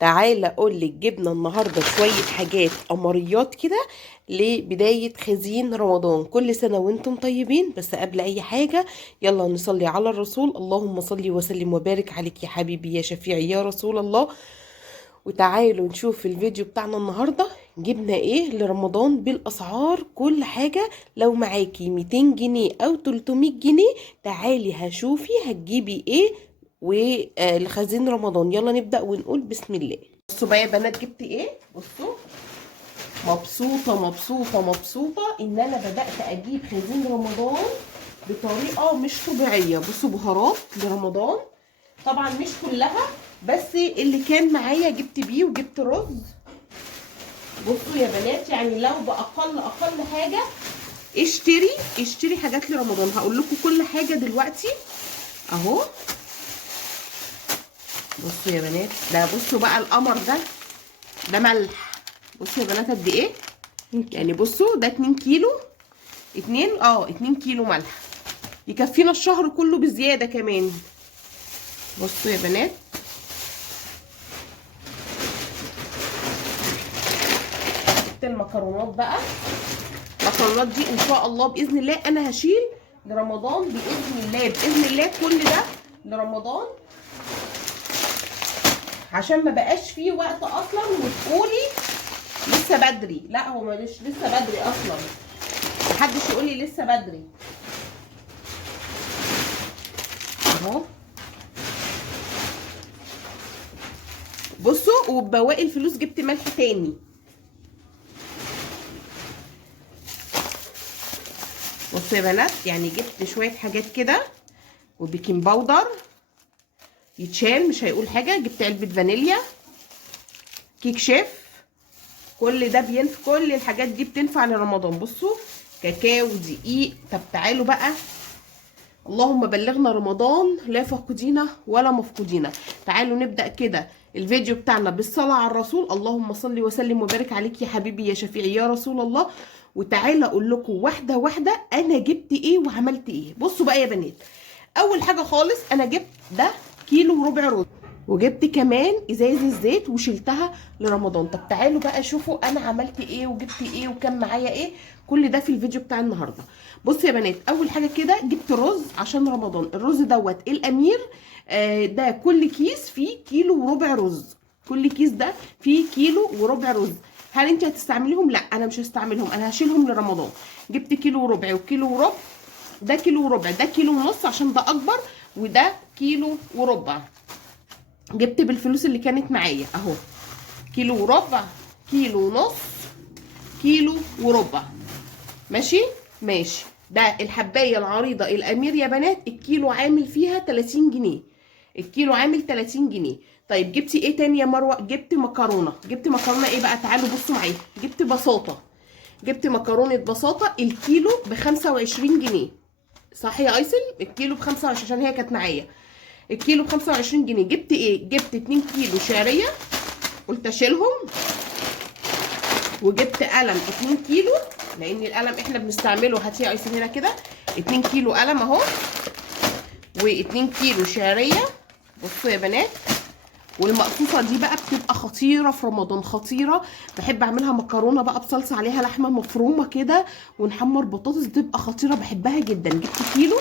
تعالى اقولك جبنا النهارده شويه حاجات قمريات كده لبدايه خزين رمضان. كل سنه وانتم طيبين. بس قبل اي حاجه يلا نصلي على الرسول. اللهم صل وسلم وبارك عليك يا حبيبي يا شفيعي يا رسول الله. وتعالوا نشوف الفيديو بتاعنا النهارده جبنا ايه لرمضان بالاسعار كل حاجه. لو معاكي 200 جنيه او 300 جنيه تعالي هشوفي هتجيبي ايه ولخزين رمضان. يلا نبدأ ونقول بسم الله. بصوا بقى يا بنات جبت ايه. بصوا مبسوطة مبسوطة مبسوطة ان انا بدأت اجيب خزين رمضان بطريقة مش طبيعية. بصوا بهارات لرمضان طبعا مش كلها بس اللي كان معايا جبت بيه. وجبت رز. بصوا يا بنات يعني لو بأقل حاجة اشتري حاجات لرمضان. هقول لكم كل حاجة دلوقتي اهو. بصوا يا بنات ده بصوا بقى القمر ده ملح. بصوا يا بنات قد ايه يعني. بصوا ده 2 كيلو 2 كيلو ملح يكفينا الشهر كله بزياده كمان. بصوا يا بنات جبت المكرونات بقى. المكرونات دي ان شاء الله باذن الله انا هشيل لرمضان باذن الله كل ده لرمضان عشان ما بقاش فيه وقت اصلا وتقولي لسه بدري. لا هو مش لسه بدري اصلا. محدش يقول لي لسه بدري اهو. بصوا وبواقي الفلوس جبت ملح تاني. بصوا يا بنات يعني جبت شويه حاجات كده وبيكنج باودر يتشال مش هيقول حاجه. جبت علبه فانيليا كيك شيف. كل ده بينفع. كل الحاجات دي بتنفع لرمضان. بصوا كاكاو دقيق. طب تعالوا بقى اللهم بلغنا رمضان لا فاقدين ولا مفقودين. تعالوا نبدأ كده الفيديو بتاعنا بالصلاة على الرسول. اللهم صل وسلم وبارك عليك يا حبيبي يا شفيعي يا رسول الله. وتعالى اقول لكم واحدة واحدة انا جبت ايه وعملت ايه. بصوا بقى يا بنات اول حاجة خالص انا جبت ده كيلو وربع رز. وجبت كمان ازايز الزيت وشلتها لرمضان. طب تعالوا بقى شوفوا انا عملت ايه وجبت ايه وكان معايا ايه. كل ده في الفيديو بتاع النهارده. بصوا يا بنات اول حاجه كده جبت رز عشان رمضان. الرز دوت الامير. ده كل كيس فيه كيلو وربع رز. كل كيس ده فيه كيلو وربع رز. هل انت هتستعمليهم؟ لا انا مش هستعملهم انا هشيلهم لرمضان. جبت كيلو وربع وكيلو وربع. ده كيلو وربع ده كيلو ونص عشان ده اكبر. وده كيلو وربع. جبت بالفلوس اللي كانت معايا اهو. كيلو وربع كيلو ونص كيلو وربع. ماشي ده الحبايه العريضه الامير يا بنات الكيلو عامل فيها 30 جنيه. الكيلو عامل 30 جنيه. طيب جبتي ايه تاني يا مروه؟ جبت مكرونه. جبت مكرونه ايه بقى؟ تعالوا بصوا معايا. جبت بساطه. جبت مكرونه بساطه الكيلو ب 25 جنيه. صح يا ايسل؟ الكيلو ب 25 عشان هي كانت معايا. الكيلو ب 25 جنيه. جبت ايه؟ جبت 2 كيلو شعريه قلت اشيلهم. وجبت قلم 2 كيلو لان القلم احنا بنستعمله. هاتي يا ايسل هنا كده 2 كيلو قلم اهو. و2 كيلو شعريه. بصوا يا بنات والمقصوصه دي بقى بتبقى خطيره في رمضان خطيره. بحب اعملها مكرونه بقى بصلصه عليها لحمه مفرومه كده ونحمر بطاطس بتبقى خطيره بحبها جدا. جبت كيلو.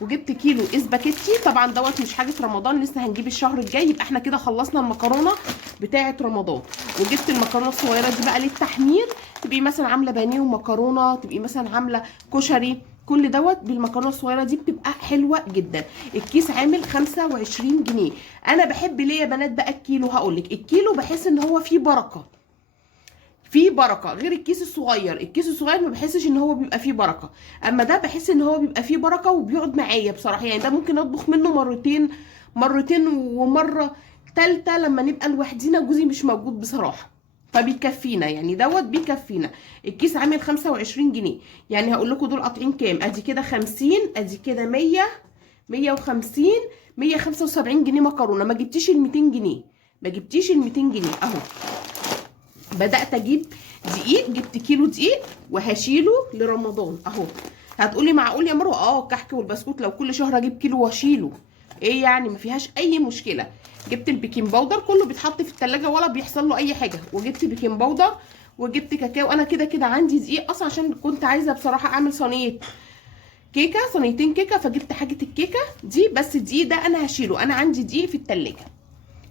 وجبت كيلو اسباجيتي. طبعا دوت مش حاجه رمضان لسه هنجيب الشهر الجاي. يبقى احنا كده خلصنا المكرونه بتاعه رمضان. وجبت المكرونه الصغيره دي بقى للتحمير. تبقي مثلا عامله بانيه ومكرونه تبقي مثلا عامله كشري. كل دوت بالمكرونه الصغيره دي بتبقى حلوه جدا. الكيس عامل 25 جنيه. انا بحب ليه يا بنات بقى الكيلو؟ هقولك الكيلو بحس ان هو فيه بركه. فيه بركه غير الكيس الصغير. الكيس الصغير ما بحسش ان هو بيبقى فيه بركه. اما ده بحس ان هو بيبقى فيه بركه وبيقعد معايا بصراحه. يعني ده ممكن اطبخ منه مرتين ومره تالته لما نبقى لوحدينا جوزي مش موجود بصراحه. فبيكفينا يعني دوت بيكفينا. الكيس عامل 25 جنيه. يعني هقول لكم دول قاطعين كام. ادي كده 50 ادي كده 100 150 175 جنيه مكرونه. ما جبتيش ال 200 جنيه. ما جبتيش ال 200 جنيه اهو. بدأت اجيب دقيق. جبت كيلو دقيق وهشيله لرمضان اهو. هتقولي معقول يا مروه؟ الكحك والبسكوت لو كل شهر اجيب كيلو واشيله ايه يعني ما فيهاش اي مشكله. جبت البيكنج باودر كله بيتحط في التلاجة ولا بيحصل له اي حاجه، وجبت بيكنج باودر وجبت كاكاو. انا كده كده عندي دقيق اصلا عشان كنت عايزه بصراحه اعمل صينيه كيكه، صينيتين كيكه، فجبت حاجه الكيكه دي. بس الدقيق ده انا هشيله، انا عندي دقيق في التلاجة.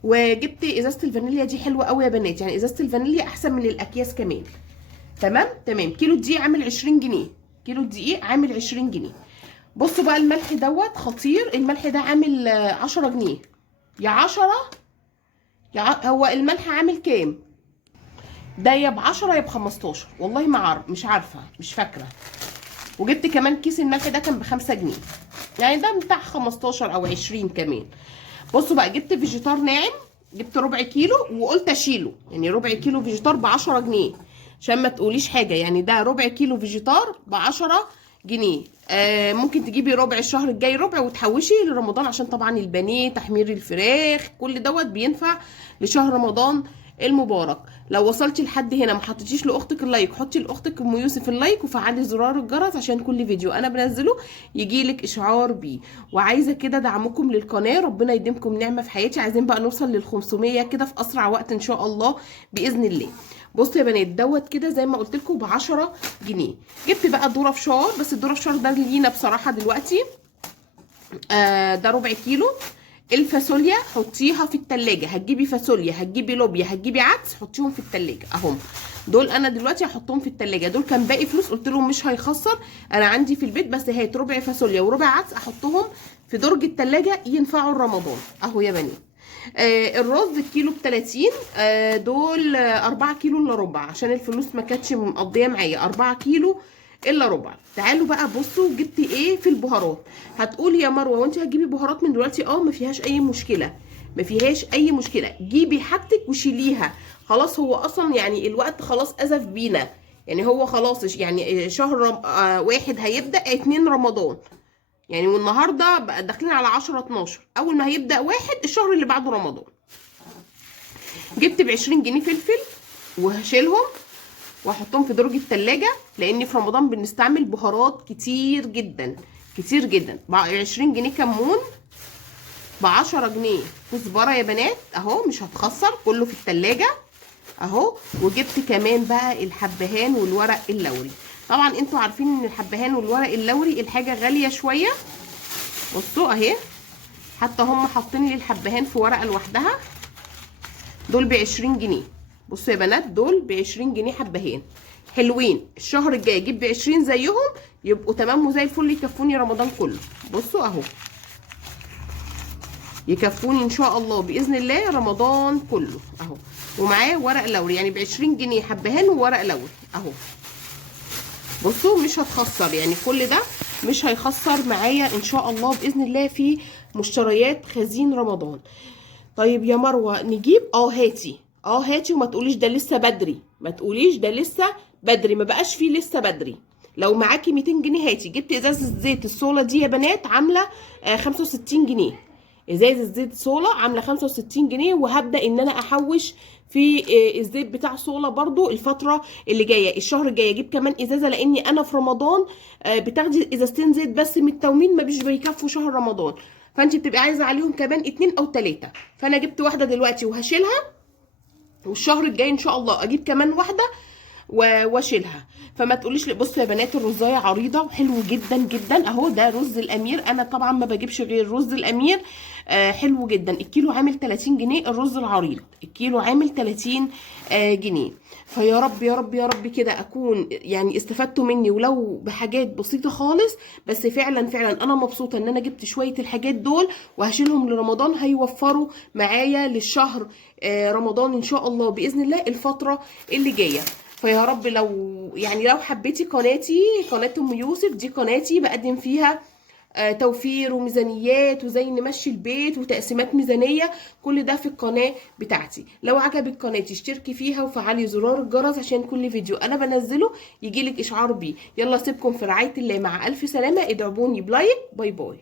وجبت ازازه الفانيليا دي حلوه قوي يا بنات، يعني ازازه الفانيليا احسن من الاكياس كمان. تمام تمام. كيلو الدقيق عامل 20 جنيه، كيلو الدقيق عامل 20 جنيه. بصوا بقى الملح دوت خطير، الملح ده عامل 10 جنيه. يا 10 هو الملح عامل كام ده؟ يا ب10 يا ب15، والله ما عارف، مش عارفه، مش فاكره. وجبت كمان كيس الملح ده كان ب5 جنيه، يعني ده بتاع 15 او 20 كمان. بصوا بقى جبت فيجيتار ناعم، جبت ربع كيلو وقلت اشيله، يعني ربع كيلو فيجيتار ب10 جنيه، عشان ما تقوليش حاجه. يعني ده ربع كيلو فيجيتار ب10 جنيه. ممكن تجيبي ربع الشهر الجاي ربع وتحوشي لرمضان، عشان طبعا البانيه، تحمير الفراخ، كل دوت بينفع لشهر رمضان المبارك. لو وصلتي لحد هنا ما حطيتيش لاختك اللايك، حطي لاختك ام يوسف اللايك وفعلي زرار الجرس عشان كل فيديو انا بنزله يجيلك اشعار بيه. وعايزه كده دعمكم للقناه، ربنا يديمكم نعمه في حياتي. عايزين بقى نوصل لل 500 كده في اسرع وقت ان شاء الله باذن الله. بصوا يا بنات دوت كده زي ما قلت لكم ب10 جنيه. جبت بقى ذره فشار، بس الذره فشار ده لينا بصراحه دلوقتي. ده ربع كيلو. الفاصوليا حطيها في التلاجة، هتجيبي فاصوليا، هتجيبي لوبيا، هتجيبي عدس، حطيهم في التلاجة اهم. دول انا دلوقتي هحطهم في التلاجة، دول كان باقي فلوس قلت لهم مش هيخسر، انا عندي في البيت، بس هات ربع فاصوليا وربع عدس احطهم في درج التلاجة ينفعوا رمضان اهو يا بنات. الرز الكيلو ب30. دول 4 كيلو الا ربع، عشان الفلوس ما كانتش مقضيه معايا، 4 كيلو الا ربع. تعالوا بقى بصوا جبت ايه في البهارات. هتقولي يا مروه وانت هتجيبي بهارات من دلوقتي؟ ما فيهاش اي مشكله، ما فيهاش اي مشكله. جيبي حاجتك وشيليها، خلاص هو اصلا يعني الوقت خلاص ازف بينا، يعني هو خلاص يعني شهر واحد هيبدا 2 رمضان، يعني والنهارده بقى داخلين على 10 12، اول ما هيبدا واحد الشهر اللي بعده رمضان. جبت ب20 جنيه فلفل وهشيلهم واحطهم في درج التلاجة، لان في رمضان بنستعمل بهارات كتير جدا كتير جدا. ب20 جنيه كمون، ب10 جنيه كزبره يا بنات اهو، مش هتخسر، كله في التلاجة اهو. وجبت كمان بقى الحبهان والورق اللوري. طبعا انتوا عارفين ان الحبهان والورق اللوري الحاجه غاليه شويه. بصوا اهي، حتى هم حاطين لي الحبهان في ورقه لوحدها، دول ب20 جنيه. بصوا يا بنات دول ب20 جنيه حبهان، حلوين. الشهر الجاي اجيب ب20 زيهم يبقوا تمام وزي الفل، يكفوني رمضان كله. بصوا اهو، يكفوني ان شاء الله باذن الله رمضان كله اهو. ومعاه ورق لوري، يعني ب20 جنيه حبهان وورق لوري اهو. بصوا مش هتخسر، يعني كل ده مش هيخسر معايا ان شاء الله باذن الله في مشتريات خزين رمضان. طيب يا مروه نجيب هاتي وما تقوليش ده لسه بدري، ما تقوليش ده لسه بدري، ما بقاش فيه لسه بدري. لو معاكي 200 جنيه هاتي. جبت ازازه زيت الصولا دي يا بنات عامله 65 جنيه. ازازه زيت صولا عامله 65 جنيه، وهبدا ان انا احوش في الزيت بتاع صولا برضو الفتره اللي جايه، الشهر الجاي اجيب كمان ازازه، لاني انا في رمضان بتاخدي ازازتين زيت بس من التومين، ما مش بيكفوا شهر رمضان، فانت بتبقي عايزه عليهم كمان 2 أو 3. فانا جبت واحده دلوقتي وهشيلها، والشهر الجاي ان شاء الله اجيب كمان واحده واشيلها. فما تقوليش لي. بصوا يا بنات الرزايه عريضه وحلو جدا جدا اهو، ده رز الامير، انا طبعا ما بجيبش غير رز الامير. حلو جدا. الكيلو عامل 30 جنيه، الرز العريض الكيلو عامل 30 جنيه. فيا رب يا رب يا رب كده اكون يعني استفدتوا مني ولو بحاجات بسيطه خالص، بس فعلا فعلا انا مبسوطه ان انا جبت شويه الحاجات دول وهشيلهم لرمضان، هيوفروا معايا للشهر رمضان ان شاء الله باذن الله الفتره اللي جايه. فيا رب لو حبيتي قناتي، قناه ام يوسف دي قناتي بقدم فيها توفير وميزانيات وزي نمشي البيت وتقسيمات ميزانيه، كل ده في القناه بتاعتي. لو عجبك قناتي اشتركي فيها وفعلي زرار الجرس عشان كل فيديو انا بنزله يجيلك اشعار بيه. يلا سيبكم في رعايه الله، مع الف سلامه، ادعبوني بلايك، باي باي.